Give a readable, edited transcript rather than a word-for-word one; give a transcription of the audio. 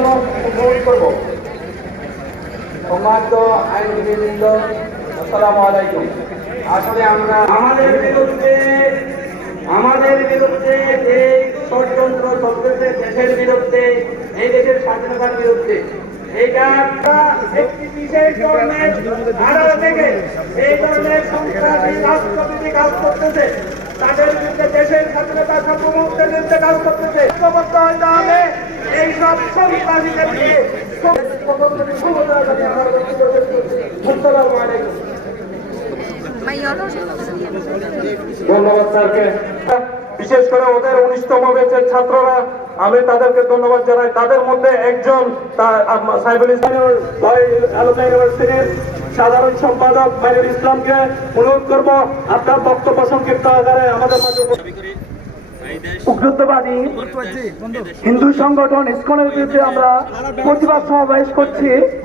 জন্য অনুরোধ করব। সম্মানিত আইনজীবীবৃন্দ, আসসালামু আলাইকুম। আসলে আমরা আমাদের বিরুদ্ধে যে ষড়যন্ত্র চলতেছে দেশের বিরুদ্ধে, এই দেশের স্বাধীনতার বিরুদ্ধে, এইটা একটি বিশেষ ধরনের ধারা থেকে এই ধরনের সন্ত্রাসী রাষ্ট্রবিধি কাজ করতেছে, তাদের বিরুদ্ধে দেশের স্বাধীনতা সার্বভৌমত্বের বিরুদ্ধে কাজ করতেছে। ঐক্যবদ্ধ হতে হবে এইসব সন্ত্রাসীদের নিয়ে। ধন্যবাদ স্যারকে, বিশেষ করে ওদের 19তম ব্যাচের ছাত্ররা, আমি তাদেরকে ধন্যবাদ জানাই। তাদের মধ্যে একজন সাইফুল ইসলামের আলোচনা ইউনিভার্সিটির সাধারণ সম্পাদক মাইনুল ইসলামকে অনুরোধ করব আপনার বক্তব্য সংক্ষিপ্ত আকারে আমাদের মাঝে। উগ্রবাদী হিন্দু সংগঠন ইসকনের বিরুদ্ধে আমরা প্রতিবাদ সমাবেশ করছি।